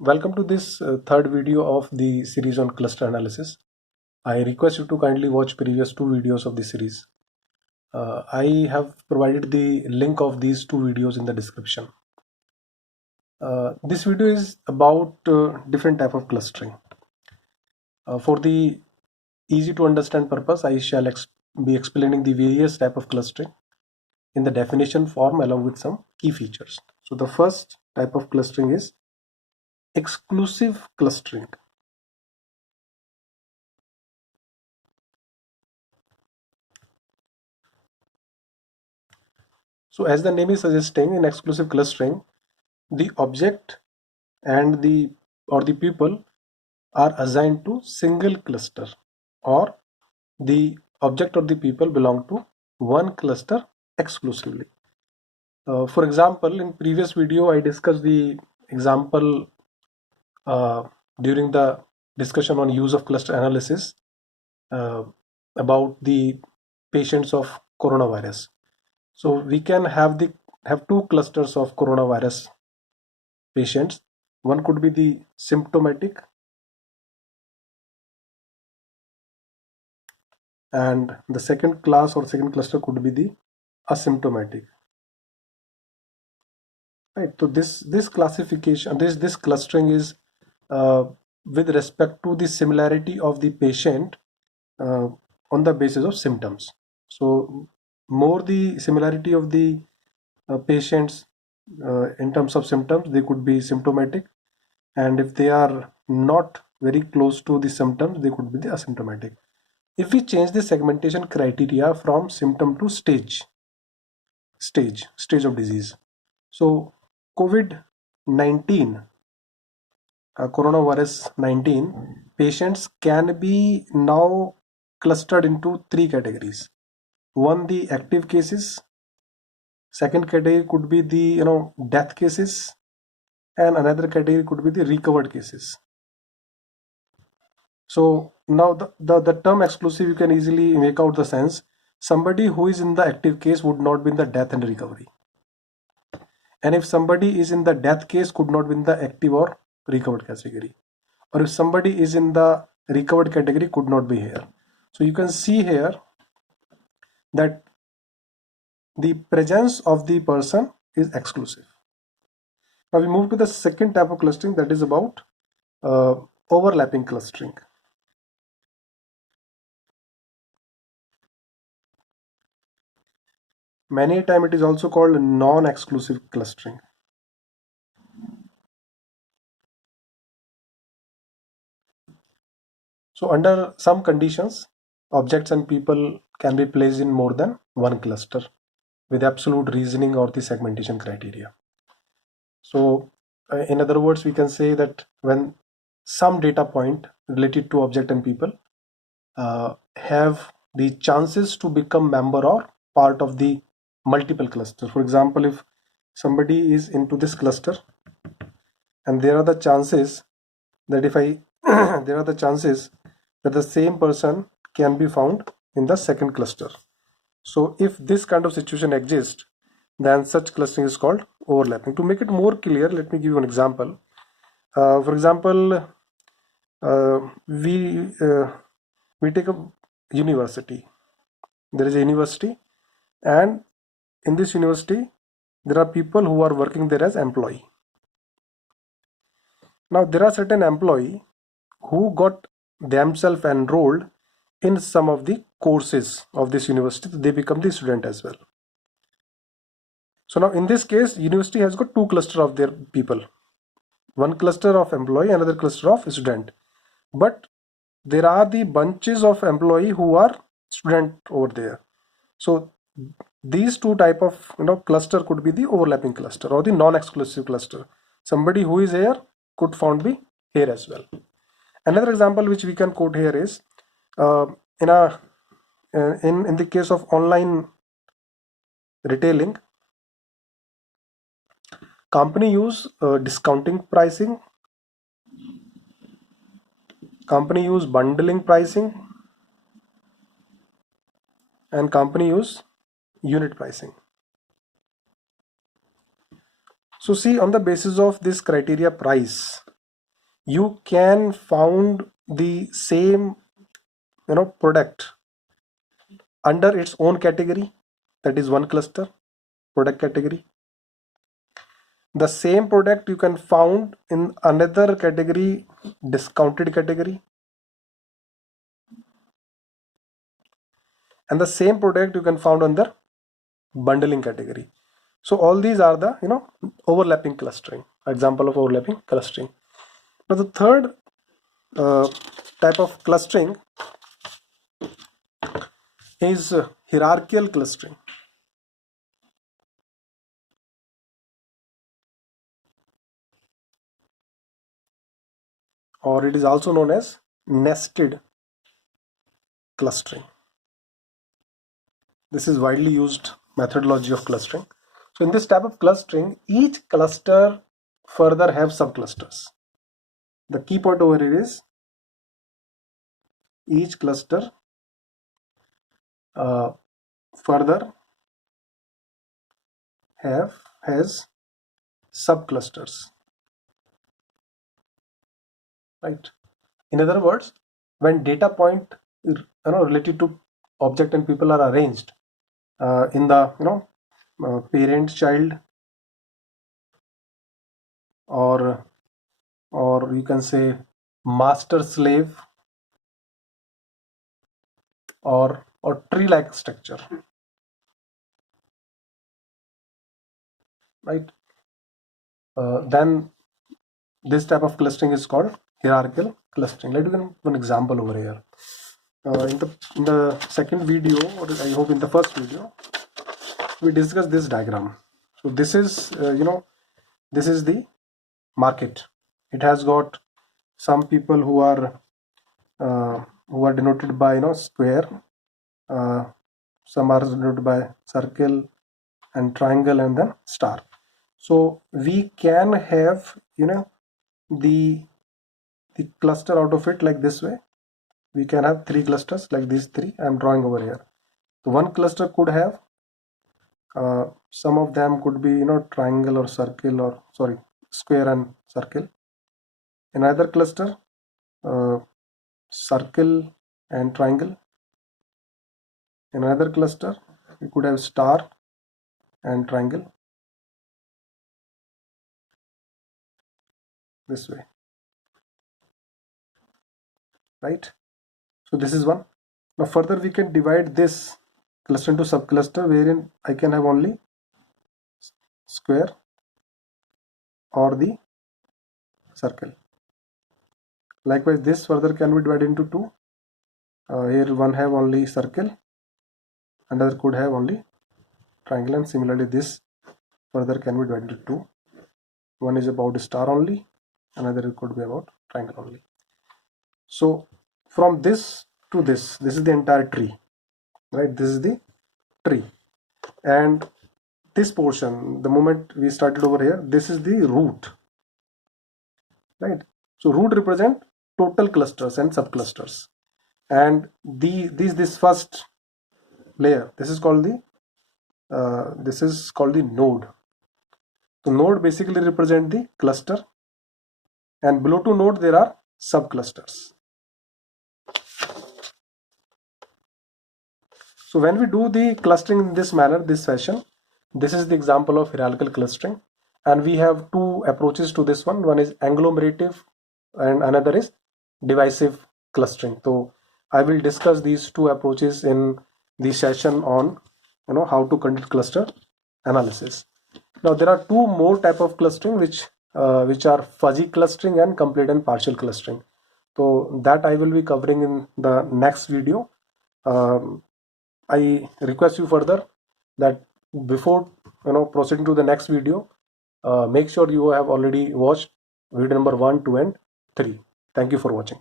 Welcome to this third video of the series on cluster analysis. I request you to kindly watch previous two videos of the series. I have provided the link of these two videos in the description. This video is about different type of clustering. For the easy to understand purpose, I shall be explaining the various type of clustering in the definition form along with some key features. So the first type of clustering is exclusive clustering. So as the name is suggesting, in exclusive clustering, the object and the people are assigned to single cluster, or the object or the people belong to one cluster exclusively. For example, in previous video I discussed the example during the discussion on use of cluster analysis uh, about the patients of coronavirus. So we can have two clusters of coronavirus patients. One could be the symptomatic and the second class or second cluster could be the asymptomatic, right? So this classification, this clustering is with respect to the similarity of the patient uh, on the basis of symptoms. So more the similarity of the patients in terms of symptoms, they could be symptomatic, and if they are not very close to the symptoms, they could be the asymptomatic. If we change the segmentation criteria from symptom to stage of disease, so COVID-19, coronavirus 19 patients can be now clustered into three categories. One, the active cases. Second category could be the death cases, and another category could be the recovered cases. So now the term exclusive, you can easily make out the sense. Somebody who is in the active case would not be in the death and recovery, and if somebody is in the death case could not be in the active or recovered category, or if somebody is in the recovered category could not be here. So you can see here that the presence of the person is exclusive. Now we move to the second type of clustering, that is about overlapping clustering. Many time it is also called non-exclusive clustering. So under some conditions, objects and people can be placed in more than one cluster with absolute reasoning or the segmentation criteria. So in other words, we can say that when some data point related to object and people have the chances to become member or part of the multiple clusters. For example, if somebody is into this cluster, and there are the chances that if I there are the chances that the same person can be found in the second cluster. So if this kind of situation exists, then such clustering is called overlapping. To make it more clear, let me give you an example. For example, we take a university. There is a university, and in this university there are people who are working there as employee. Now there are certain employee who got themselves enrolled in some of the courses of this university. They become the student as well. So now in this case, university has got two cluster of their people, one cluster of employee, another cluster of student, but there are the bunches of employee who are student over there. So these two type of cluster could be the overlapping cluster or the non-exclusive cluster. Somebody who is here could found be here as well. Another example which we can quote here is in the case of online retailing, company use discounting pricing, company use bundling pricing, and company use unit pricing. So see, on the basis of this criteria price, you can found the same product under its own category, that is one cluster product category. The same product you can found in another category, discounted category, and the same product you can found under bundling category. So all these are the overlapping clustering, example of overlapping clustering. Now the third type of clustering is hierarchical clustering, or it is also known as nested clustering. This is widely used methodology of clustering. So in this type of clustering, each cluster further have subclusters. The key point over here is each cluster further has subclusters, right? In other words, when data point related to object and people are arranged in the parent child, or you can say master slave, or tree like structure, right? Then this type of clustering is called hierarchical clustering. Let me give one example over here. In the second video, or I hope in the first video, we discussed this diagram. So this is this is the market. It has got some people who are denoted by square, some are denoted by circle and triangle and then star. So we can have the cluster out of it like this way. We can have three clusters like these three I am drawing over here. So one cluster could have some of them could be triangle or circle, or sorry, square and circle. Another cluster circle and triangle. Another cluster we could have star and triangle, this way, right? So this is one. Now further we can divide this cluster into subcluster, wherein I can have only square or the circle. Likewise, this further can be divided into two. Here one have only circle, another could have only triangle, and similarly this further can be divided into two. One is about star only, another could be about triangle only. So from this to this is the entire tree, right? This is the tree, and this portion, the moment we started over here, this is the root, right? So root represent total clusters and subclusters, and this first layer, this is called the node. So node basically represent the cluster, and below to node there are subclusters. So when we do the clustering in this manner, this fashion, this is the example of hierarchical clustering, and we have two approaches to this one. One is agglomerative and another is divisive clustering. So I will discuss these two approaches in the session on how to conduct cluster analysis. Now there are two more type of clustering which are fuzzy clustering and complete and partial clustering. So that I will be covering in the next video. I request you further that before proceeding to the next video, make sure you have already watched video number 1, 2 and 3. Thank you for watching.